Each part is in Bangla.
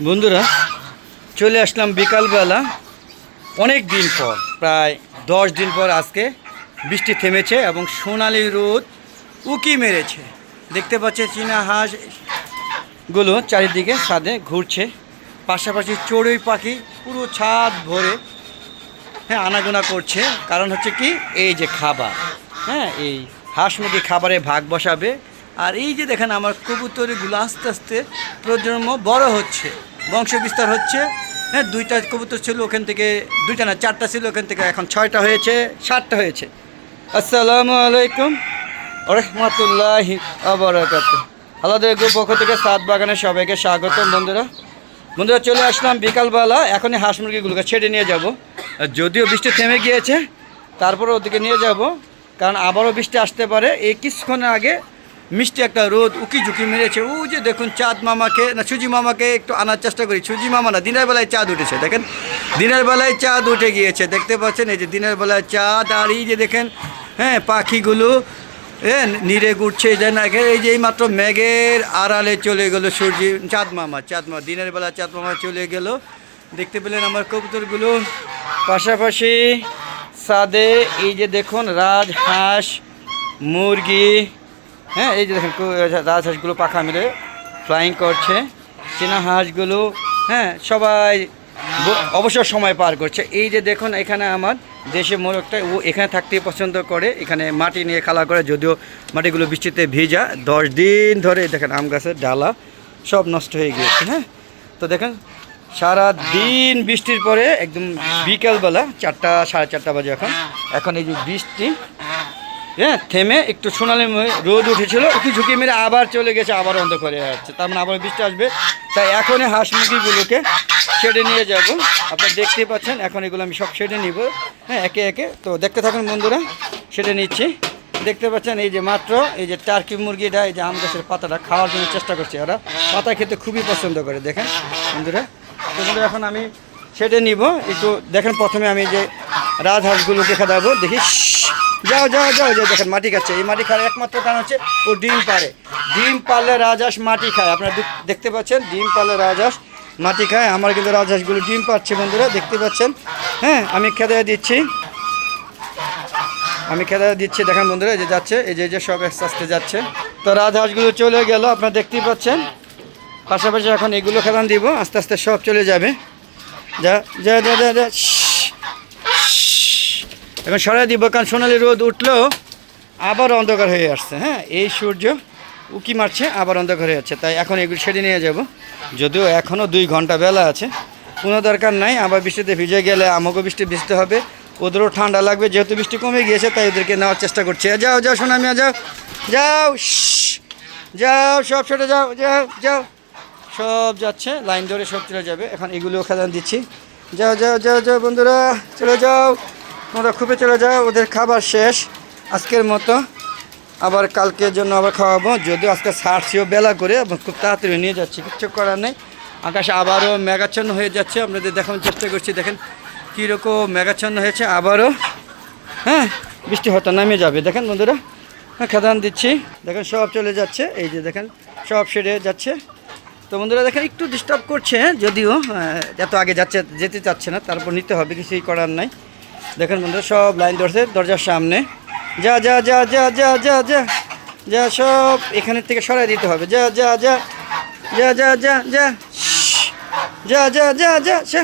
বন্ধুরা চলে আসলাম বিকালবেলা অনেক দিন পর, প্রায় 10 দিন পর আজকে বৃষ্টি থেমেছে এবং সোনালি রোদ উকি মেরেছে। দেখতে পাচ্ছে চীনা হাঁসগুলো চারিদিকে ছাদে ঘুরছে, পাশাপাশি চড়ুই পাখি পুরো ছাদ ভরে আনাগোনা করছে। কারণ হচ্ছে কি, এই যে খাবার, এই হাঁস মুরগি খাবারে ভাগ বসাবে। আর এই যে দেখেন আমার কবুতরগুলো আস্তে আস্তে প্রজন্ম বড় হচ্ছে, বংশ বিস্তার হচ্ছে। দুইটা কবুতর ছিল, ওখান থেকে দুইটা না 4টা ছিল, ওখান থেকে এখন 6টা হয়েছে, 7টা হয়েছে। আসসালামু আলাইকুম রহমতুল্লাহি আবরাকাতুহু। আলাদা গ্রুপ পক্ষ থেকে সাত বাগানে সবাইকে স্বাগতম। বন্ধুরা চলে আসলাম বিকালবেলা, এখনই হাঁস মুরগিগুলোকে ছেড়ে নিয়ে যাব। যদিও বৃষ্টি থেমে গিয়েছে, তারপরে ওদিকে নিয়ে যাব, কারণ আবারও বৃষ্টি আসতে পারে। এই কিছুক্ষণ আগে মিষ্টি একটা রোদ উকি ঝুঁকি মেরেছে। ও যে দেখুন চাঁদ মামাকে না সুজি মামাকে একটু আনার চেষ্টা করি। সুজি মামা না, দিনের বেলায় চাঁদ উঠেছে, দেখেন দিনের বেলায় চাঁদ উঠে গিয়েছে, দেখতে পাচ্ছেন এই যে দিনের বেলায় চাঁদ। আর এই যে দেখেন পাখিগুলো নিরে ঘুরছে, এই যে এইমাত্র মেঘের আড়ালে চলে গেল চাঁদ মামা দিনের বেলা চাঁদ মামা চলে গেল। দেখতে পেলেন আমার কবুতরগুলো। পাশাপাশি ছাদে এই যে দেখুন রাজহাঁস মুরগি, এই যে দেখেন রাজহাঁসগুলো পাখা মেলে ফ্লাইং করছে। চীনা হাঁসগুলো সবাই অবসর সময় পার করছে। এই যে দেখুন এখানে আমার দেশে মোরগটা, ও এখানে থাকতেই পছন্দ করে, এখানে মাটি নিয়ে খেলা করে। যদিও মাটিগুলো বৃষ্টিতে ভিজা, 10 দিন ধরে দেখেন আম গাছের ডালা সব নষ্ট হয়ে গিয়েছে। তো দেখেন সারা দিন বৃষ্টির পরে একদম বিকালবেলা 4টা 4:30 বাজে এখন এই যে বৃষ্টি থেমে একটু সোনালি রোদ উঠেছিল, উকি ঝুঁকি মেরে আবার চলে গেছে, আবার অন্ধকারে যাচ্ছে। তার মানে আবার বৃষ্টি আসবে। তাই এখনই হাঁস মুরগিগুলোকে ছেড়ে নিয়ে যাব। আপনারা দেখতেই পাচ্ছেন, এখন এগুলো আমি সব ছেড়ে নিব একে একে। তো দেখতে থাকুন বন্ধুরা, ছেড়ে নিচ্ছি। দেখতে পাচ্ছেন এই যে মাত্র এই যে টার্কি মুরগিটা এই যে আম গাছের পাতাটা খাওয়ার জন্য চেষ্টা করছে। ওরা পাতা খেতে খুবই পছন্দ করে, দেখেন বন্ধুরা। তো বন্ধুরা এখন আমি ছেড়ে নিব। একটু দেখেন, প্রথমে আমি যে রাজহাঁসগুলোকে খাওয়াবো। দেখি, যাও যাও যাও যাও, দেখেন মাটি খাচ্ছে। এই মাটি খাওয়ার একমাত্র কারণ হচ্ছে ও ডিম পারে। ডিম পারলে রাজহাঁস মাটি খায়। আপনারা দেখতে পাচ্ছেন, ডিম পারলে রাজহাঁস মাটি খায়। আমার কিন্তু রাজহাঁসগুলো ডিম পাচ্ছে বন্ধুরা, দেখতে পাচ্ছেন। আমি খেতে দিচ্ছি, দেখেন বন্ধুরা, এই যে যাচ্ছে, এই যে সব আস্তে আস্তে যাচ্ছে। তো রাজহাঁসগুলো চলে গেল, আপনারা দেখতেই পাচ্ছেন। পাশাপাশি এখন এগুলো খেলান দিব, আস্তে আস্তে সব চলে যাবে। যা যা যা যা যা, এখন সরাই দিব, কারণ সোনালি রোদ উঠলেও আবার অন্ধকার হয়ে আসছে। এই সূর্য উকি মারছে, আবার অন্ধকার হয়ে যাচ্ছে। তাই এখন এগুলো ছেড়ে নিয়ে যাব। যদিও এখনও 2 ঘন্টা বেলা আছে, কোনো দরকার নাই। আবার বৃষ্টিতে ভিজে গেলে আমাকেও বৃষ্টি ভিজতে হবে, ওদেরও ঠান্ডা লাগবে। যেহেতু বৃষ্টি কমে গিয়েছে, তাই ওদেরকে নেওয়ার চেষ্টা করছে। যাও যাও সোনামিয়া, যাও যাও যাও, সব ছেড়ে যাও, যাও যাও, সব যাচ্ছে লাইন ধরে, সব চলে যাবে। এখন এগুলোও খেলান দিচ্ছি। যাও যাও যাও যাও বন্ধুরা, চলে যাও, তোমরা খুবই চলে যাও। ওদের খাবার শেষ আজকের মতো, আবার কালকের জন্য আবার খাওয়াবো। যদিও আজকে ছাড়ছিও বেলা করে এবং খুব তাড়াতাড়ি নিয়ে যাচ্ছি, কিচ্ছু করার নেই। আকাশে আবারও মেঘাচ্ছন্ন হয়ে যাচ্ছে, আপনাদের দেখানোর চেষ্টা করছি। দেখেন কীরকম মেঘাচ্ছন্ন হয়েছে, আবারও বৃষ্টি হয়তো নামে যাবে। দেখেন বন্ধুরা, খেদান দিচ্ছি, দেখেন সব চলে যাচ্ছে। এই যে দেখেন সব সেরে যাচ্ছে। তো বন্ধুরা দেখেন একটু ডিস্টার্ব করছে, যদিও এত আগে যেতে চাচ্ছে না, তারপর নিতে হবে, কিছুই করার নাই। দেখেন বন্ধুরা সব লাইন ধরছে দরজার সামনে। যা যা যা যা যা যা যা যা, সব এখানের থেকে সরাই দিতে হবে। যা যা যা যা যা যা যা যা যা যা যা যা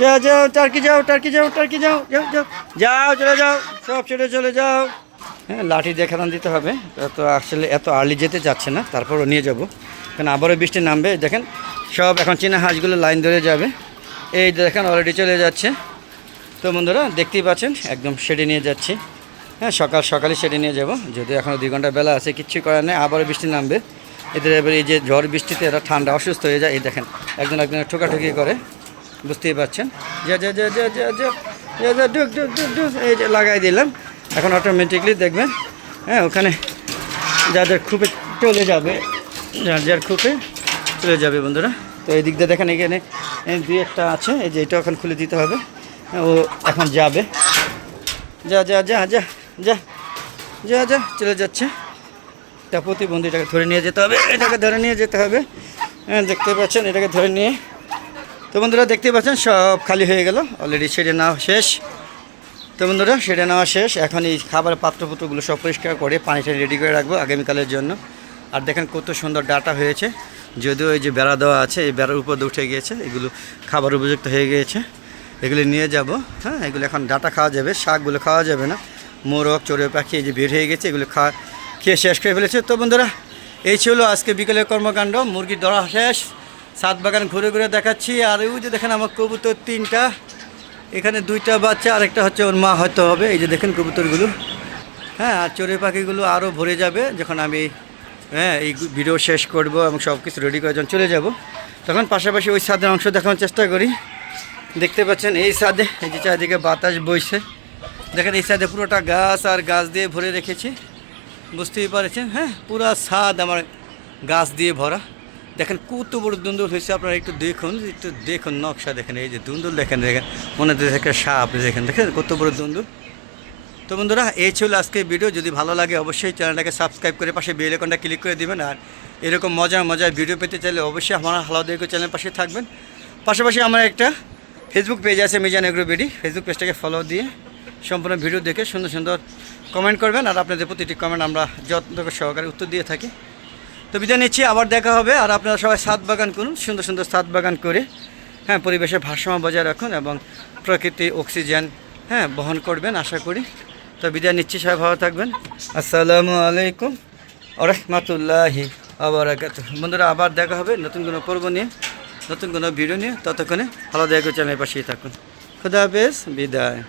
যা যাও, টার্কি যাও, টার্কি যাও, টার্কি যাও, যাও যাও যাও, চলে যাও, সব ছেড়ে চলে যাও। লাঠি দিয়ে খেলান দিতে হবে। তো আসলে এত আর্লি যেতে চাচ্ছে না, তারপরও নিয়ে যাব, কারণ আবারও বৃষ্টি নামবে। দেখেন সব এখন চীনা হাঁসগুলো লাইন ধরে যাবে। এই দেখেন অলরেডি চলে যাচ্ছে। তো বন্ধুরা দেখতেই পাচ্ছেন, একদম শেডে নিয়ে যাচ্ছি। সকালে শেডে নিয়ে যাব, যদিও এখনও 2 ঘন্টা বেলা আছে, কিচ্ছু করার নেই। আবারও বৃষ্টি নামবে। এদের এবার এই যে ঝড় বৃষ্টিতে এরা ঠান্ডা অসুস্থ হয়ে যায়। এই দেখেন একজনের ঠোকাঠুকি করে, বুঝতেই পারছেন। যা যা যা যা যা যা যা যা, ডুক ডুক ডুক ডুক, এই যে লাগাই দিলাম। এখন অটোমেটিকলি দেখবেন ওখানে যাদের খুপে চলে যাবে, যার খুপে চলে যাবে বন্ধুরা। তো এই দিক দিয়ে দেখেন এখানে 2-1টা আছে, এই যে এটা এখন খুলে দিতে হবে। ও এখন যাবে। যা যা যা যা যা যা যা, চলে যাচ্ছে। তা প্রতিবন্ধী, এটাকে ধরে নিয়ে যেতে হবে, এটাকে ধরে নিয়ে যেতে হবে। হ্যাঁ দেখতে পাচ্ছেন, এটাকে ধরে নিয়ে। তো বন্ধুরা দেখতে পাচ্ছেন সব খালি হয়ে গেল, অলরেডি সেটা নেওয়া শেষ। তো বন্ধুরা সেটা নেওয়া শেষ, এখন এই খাবারের পাত্রপুত্রগুলো সব পরিষ্কার করে পানিটা রেডি করে রাখবো আগামীকালের জন্য। আর দেখেন কত সুন্দর ডাটা হয়েছে, যদিও এই যে বেড়া দেওয়া আছে এই বেড়ার উপর উঠে গিয়েছে, এগুলো খাবার উপযুক্ত হয়ে গিয়েছে। এগুলো নিয়ে যাব, হ্যাঁ এগুলো এখন ডাটা খাওয়া যাবে, শাকগুলো খাওয়া যাবে না। মোরগ চড়ুই পাখি এই যে বের হয়ে গেছে, এগুলো খেয়ে শেষ করে ফেলেছে। তো বন্ধুরা এই ছিল আজকে বিকেলের কর্মকাণ্ড। মুরগি ধরা শেষ, ছাদ বাগান ঘুরে ঘুরে দেখাচ্ছি। আর ওই যে দেখেন আমার কবুতর 3টা, এখানে 2টা বাচ্চা, আরেকটা হচ্ছে ওর মা হয়তো হবে। এই যে দেখেন কবুতরগুলো, হ্যাঁ আর চড়ুই পাখিগুলো আরও ভরে যাবে যখন আমি এই ভিডিও শেষ করব এবং সব কিছু রেডি করে যখন চলে যাব, তখন পাশাপাশি ওই ছাদের অংশ দেখানোর চেষ্টা করি। দেখতে পাচ্ছেন এই ছাদে এই যে চারিদিকে বাতাস বইছে, দেখেন এই ছাদে পুরোটা গাছ আর গাছ দিয়ে ভরে রেখেছি, বুঝতেই পারছেন। হ্যাঁ পুরা ছাদ আমার গাছ দিয়ে ভরা। দেখেন কত বড় দুন্দুল হয়েছে, আপনারা একটু দেখুন নকশা দেখেন, এই যে দুন্দুল দেখেন মনে হচ্ছে একটা সাপ, দেখেন কত বড় দুন্দুল। তো বন্ধুরা এই ছিল আজকে ভিডিও। যদি ভালো লাগে অবশ্যই চ্যানেলটাকে সাবস্ক্রাইব করে পাশে বেল আইকনটা ক্লিক করে দিবেন। আর এরকম মজার ভিডিও পেতে চাইলে অবশ্যই আমার হালাদা এগ্রো চ্যানেলের পাশে থাকবেন। পাশাপাশি আমার একটা ফেসবুক পেজ আছে মিজান এগ্রো বিডি, ফেসবুক পেজটাকে ফলো দিয়ে সম্পূর্ণ ভিডিও দেখে সুন্দর সুন্দর কমেন্ট করবেন। আর আপনাদের প্রতিটি কমেন্ট আমরা যত্ন সহকারে উত্তর দিয়ে থাকি। তো বিদায় নিচ্ছি, আবার দেখা হবে। আর আপনারা সবাই ছাদ বাগান করুন, সুন্দর সুন্দর ছাদ বাগান করে হ্যাঁ পরিবেশের ভারসাম্য বজায় রাখুন এবং প্রকৃতি অক্সিজেন বহন করবেন আশা করি। তো বিদায় নিচ্ছি, সবাই ভালো থাকবেন। আসসালামু আলাইকুম ওয়া রাহমাতুল্লাহি ওয়া বারাকাতুহু। বন্ধুরা আবার দেখা হবে নতুন কোনো পর্ব নিয়ে, নতুন কোনো ভিডিও নিয়ে। ততক্ষণে ভালো দেখো, চ্যানেলের পাশেই থাকুন। খুদা হাফেজ, বিদায়।